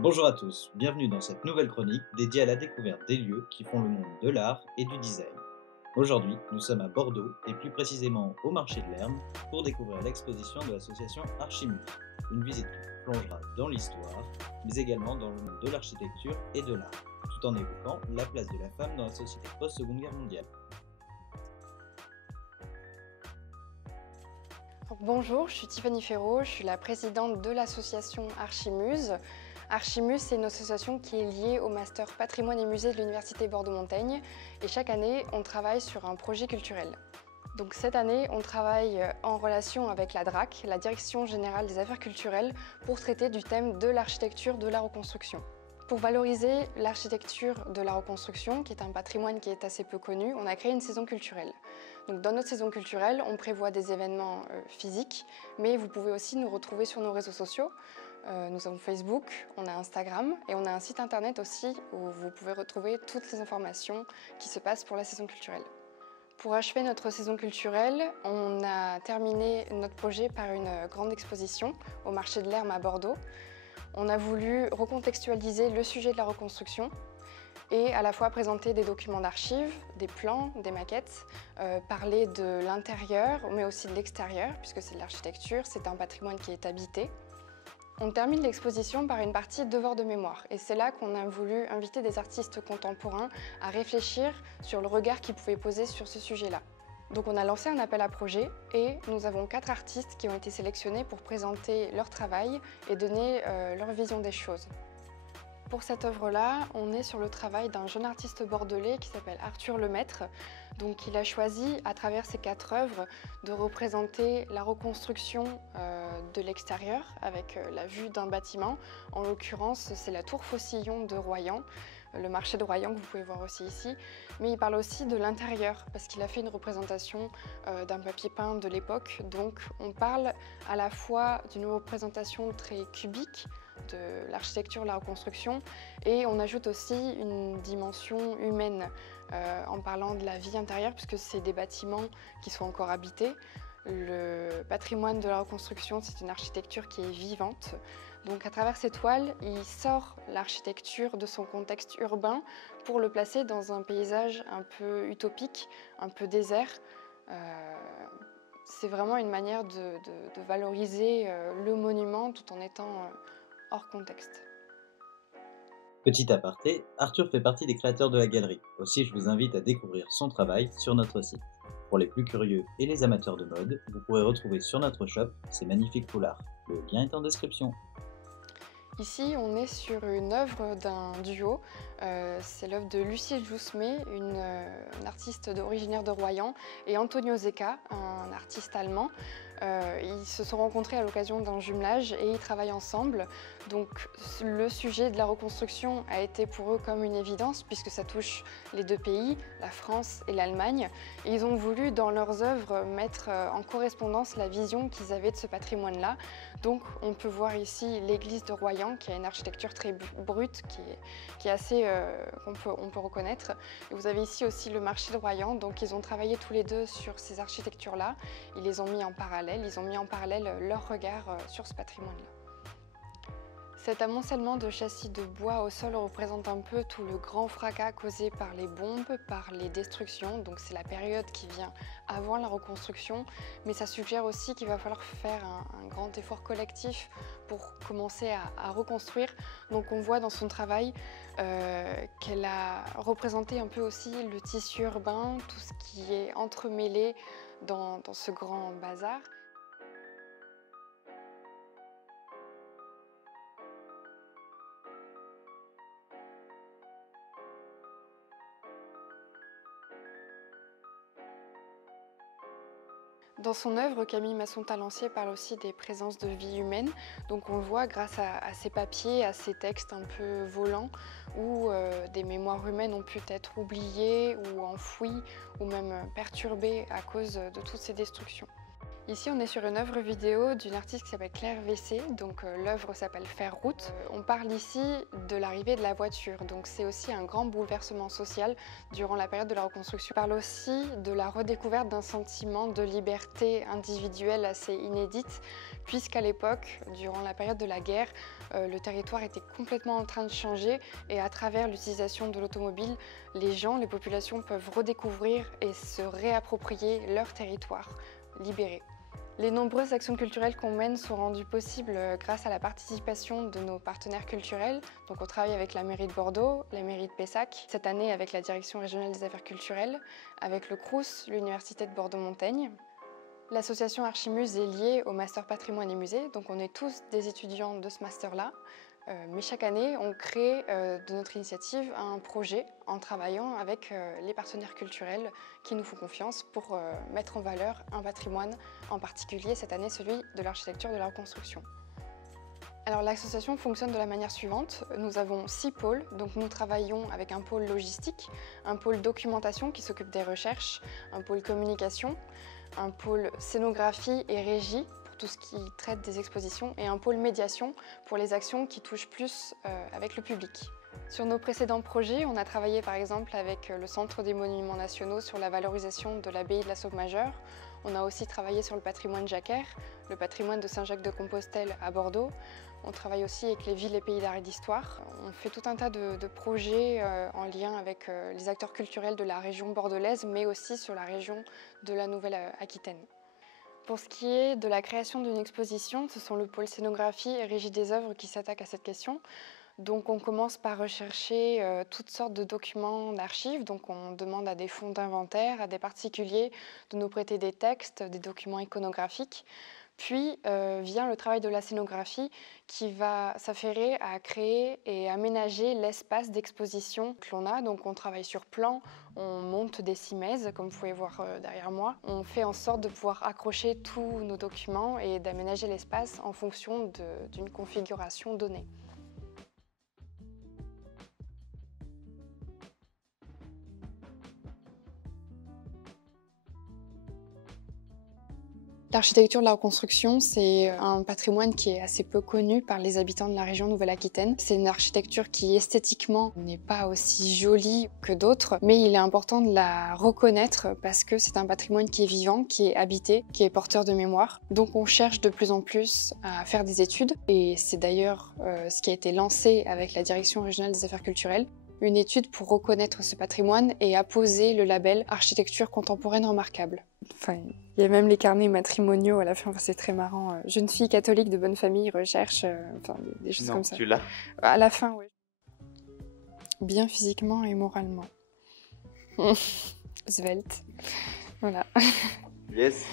Bonjour à tous, bienvenue dans cette nouvelle chronique dédiée à la découverte des lieux qui font le monde de l'art et du design. Aujourd'hui, nous sommes à Bordeaux et plus précisément au marché de l'Herme pour découvrir l'exposition de l'association Archimuse. Une visite qui vous plongera dans l'histoire, mais également dans le monde de l'architecture et de l'art, tout en évoquant la place de la femme dans la société post-Seconde Guerre mondiale. Bonjour, je suis Tiffany Ferraud, je suis la présidente de l'association Archimuse. Archimuse, c'est une association qui est liée au Master Patrimoine et Musée de l'Université Bordeaux-Montaigne et chaque année, on travaille sur un projet culturel. Donc cette année, on travaille en relation avec la DRAC, la Direction Générale des Affaires Culturelles, pour traiter du thème de l'architecture de la reconstruction. Pour valoriser l'architecture de la reconstruction, qui est un patrimoine qui est assez peu connu, on a créé une saison culturelle. Donc dans notre saison culturelle, on prévoit des événements physiques, mais vous pouvez aussi nous retrouver sur nos réseaux sociaux. Nous avons Facebook, on a Instagram et on a un site internet aussi où vous pouvez retrouver toutes les informations qui se passent pour la saison culturelle. Pour achever notre saison culturelle, on a terminé notre projet par une grande exposition au marché de l'Herme à Bordeaux. On a voulu recontextualiser le sujet de la reconstruction et à la fois présenter des documents d'archives, des plans, des maquettes, parler de l'intérieur mais aussi de l'extérieur puisque c'est de l'architecture, c'est un patrimoine qui est habité. On termine l'exposition par une partie devoir de mémoire et c'est là qu'on a voulu inviter des artistes contemporains à réfléchir sur le regard qu'ils pouvaient poser sur ce sujet-là. Donc on a lancé un appel à projet et nous avons 4 artistes qui ont été sélectionnés pour présenter leur travail et donner leur vision des choses. Pour cette œuvre-là, on est sur le travail d'un jeune artiste bordelais qui s'appelle Arthur Lemaître. Donc il a choisi, à travers ces 4 œuvres, de représenter la reconstruction de l'extérieur avec la vue d'un bâtiment. En l'occurrence, c'est la tour Faucillon de Royan, le marché de Royan que vous pouvez voir aussi ici. Mais il parle aussi de l'intérieur parce qu'il a fait une représentation d'un papier peint de l'époque. Donc on parle à la fois d'une représentation très cubique de l'architecture, de la reconstruction, et on ajoute aussi une dimension humaine en parlant de la vie intérieure puisque c'est des bâtiments qui sont encore habités. Le patrimoine de la reconstruction, c'est une architecture qui est vivante. Donc à travers ces toiles, il sort l'architecture de son contexte urbain pour le placer dans un paysage un peu utopique, un peu désert. C'est vraiment une manière de valoriser le monument tout en étant hors contexte. Petit aparté, Arthur fait partie des créateurs de la galerie, aussi je vous invite à découvrir son travail sur notre site. Pour les plus curieux et les amateurs de mode, vous pourrez retrouver sur notre shop ces magnifiques foulards. Le lien est en description. Ici, on est sur une œuvre d'un duo. C'est l'œuvre de Lucie Jousmet, une artiste originaire de Royan, et Antonio Zecca, un artiste allemand. Ils se sont rencontrés à l'occasion d'un jumelage et ils travaillent ensemble. Donc le sujet de la reconstruction a été pour eux comme une évidence puisque ça touche les 2 pays, la France et l'Allemagne. Et ils ont voulu dans leurs œuvres mettre en correspondance la vision qu'ils avaient de ce patrimoine-là. Donc on peut voir ici l'église de Royan qui a une architecture très brute, qui est assez, on peut reconnaître. Et vous avez ici aussi le marché de Royan, donc ils ont travaillé tous les deux sur ces architectures-là. Ils les ont mis en parallèle, ils ont mis en parallèle leur regard sur ce patrimoine-là. Cet amoncellement de châssis de bois au sol représente un peu tout le grand fracas causé par les bombes, par les destructions. Donc c'est la période qui vient avant la reconstruction, mais ça suggère aussi qu'il va falloir faire un grand effort collectif pour commencer à reconstruire. Donc on voit dans son travail qu'elle a représenté un peu aussi le tissu urbain, tout ce qui est entremêlé dans ce grand bazar. Dans son œuvre, Camille Masson-Talancier parle aussi des présences de vie humaine. Donc on le voit grâce à ces papiers, à ces textes un peu volants où des mémoires humaines ont pu être oubliées ou enfouies ou même perturbées à cause de toutes ces destructions. Ici, on est sur une œuvre vidéo d'une artiste qui s'appelle Claire Vessé, donc l'œuvre s'appelle Faire route. On parle ici de l'arrivée de la voiture, donc c'est aussi un grand bouleversement social durant la période de la reconstruction. On parle aussi de la redécouverte d'un sentiment de liberté individuelle assez inédite, puisqu'à l'époque, durant la période de la guerre, le territoire était complètement en train de changer et à travers l'utilisation de l'automobile, les populations peuvent redécouvrir et se réapproprier leur territoire libéré. Les nombreuses actions culturelles qu'on mène sont rendues possibles grâce à la participation de nos partenaires culturels. Donc on travaille avec la mairie de Bordeaux, la mairie de Pessac, cette année avec la Direction régionale des affaires culturelles, avec le Crous, l'Université de Bordeaux-Montaigne. L'association Archimuse est liée au Master Patrimoine et Musée, donc on est tous des étudiants de ce master-là. Mais chaque année, on crée de notre initiative un projet en travaillant avec les partenaires culturels qui nous font confiance pour mettre en valeur un patrimoine, en particulier cette année celui de l'architecture de la reconstruction. Alors l'association fonctionne de la manière suivante. Nous avons 6 pôles, donc nous travaillons avec un pôle logistique, un pôle documentation qui s'occupe des recherches, un pôle communication, un pôle scénographie et régie, tout ce qui traite des expositions, et un pôle médiation pour les actions qui touchent plus avec le public. Sur nos précédents projets, on a travaillé par exemple avec le Centre des Monuments Nationaux sur la valorisation de l'abbaye de la Sauve-Majeure. On a aussi travaillé sur le patrimoine jacquaire, le patrimoine de Saint-Jacques-de-Compostelle à Bordeaux. On travaille aussi avec les villes et pays d'art et d'histoire. On fait tout un tas de projets en lien avec les acteurs culturels de la région bordelaise, mais aussi sur la région de la Nouvelle-Aquitaine. Pour ce qui est de la création d'une exposition, ce sont le pôle scénographie et régie des œuvres qui s'attaquent à cette question. Donc on commence par rechercher toutes sortes de documents d'archives. Donc on demande à des fonds d'inventaire, à des particuliers de nous prêter des textes, des documents iconographiques. Puis vient le travail de la scénographie qui va s'affairer à créer et aménager l'espace d'exposition que l'on a. Donc on travaille sur plan, on monte des cimaises, comme vous pouvez voir derrière moi. On fait en sorte de pouvoir accrocher tous nos documents et d'aménager l'espace en fonction d'une configuration donnée. L'architecture de la reconstruction, c'est un patrimoine qui est assez peu connu par les habitants de la région Nouvelle-Aquitaine. C'est une architecture qui esthétiquement n'est pas aussi jolie que d'autres, mais il est important de la reconnaître parce que c'est un patrimoine qui est vivant, qui est habité, qui est porteur de mémoire. Donc on cherche de plus en plus à faire des études et c'est d'ailleurs ce qui a été lancé avec la Direction régionale des affaires culturelles. Une étude pour reconnaître ce patrimoine et apposer le label architecture contemporaine remarquable. Enfin, il y a même les carnets matrimoniaux à la fin, c'est très marrant. Jeune fille catholique de bonne famille recherche, enfin des choses comme ça. Tu l'as ? À la fin, oui. Bien physiquement et moralement. Svelte. Voilà. Yes.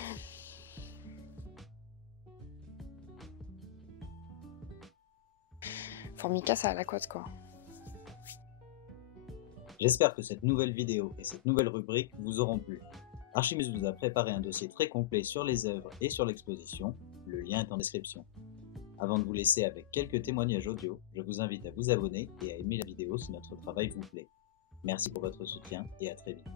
Formica, ça a la côte, quoi. J'espère que cette nouvelle vidéo et cette nouvelle rubrique vous auront plu. Archimuse vous a préparé un dossier très complet sur les œuvres et sur l'exposition, le lien est en description. Avant de vous laisser avec quelques témoignages audio, je vous invite à vous abonner et à aimer la vidéo si notre travail vous plaît. Merci pour votre soutien et à très vite.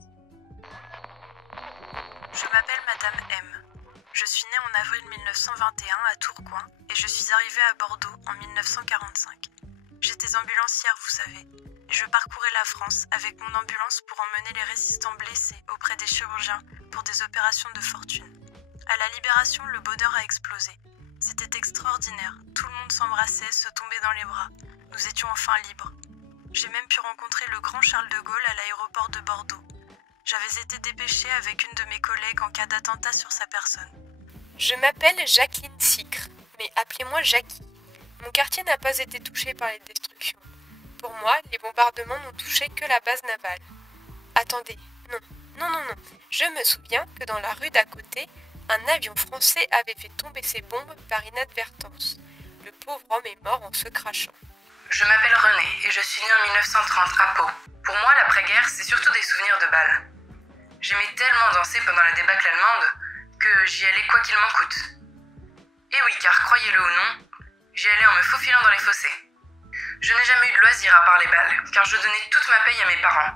Je m'appelle Madame M. Je suis née en avril 1921 à Tourcoing et je suis arrivée à Bordeaux en 1945. J'étais ambulancière, vous savez. Je parcourais la France avec mon ambulance pour emmener les résistants blessés auprès des chirurgiens pour des opérations de fortune. À la Libération, le bonheur a explosé. C'était extraordinaire, tout le monde s'embrassait, se tombait dans les bras. Nous étions enfin libres. J'ai même pu rencontrer le grand Charles de Gaulle à l'aéroport de Bordeaux. J'avais été dépêchée avec une de mes collègues en cas d'attentat sur sa personne. Je m'appelle Jacqueline Sicre, mais appelez-moi Jackie. Mon quartier n'a pas été touché par les destructions. Pour moi, les bombardements n'ont touché que la base navale. Attendez, non. Je me souviens que dans la rue d'à côté, un avion français avait fait tomber ses bombes par inadvertance. Le pauvre homme est mort en se crachant. Je m'appelle Renée et je suis née en 1930 à Pau. Pour moi, l'après-guerre, c'est surtout des souvenirs de balles. J'aimais tellement danser pendant la débâcle allemande que j'y allais quoi qu'il m'en coûte. Et oui, car croyez-le ou non, j'y allais en me faufilant dans les fossés. Je n'ai jamais eu de loisirs à part les balles, car je donnais toute ma paye à mes parents.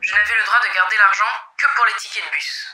Je n'avais le droit de garder l'argent que pour les tickets de bus.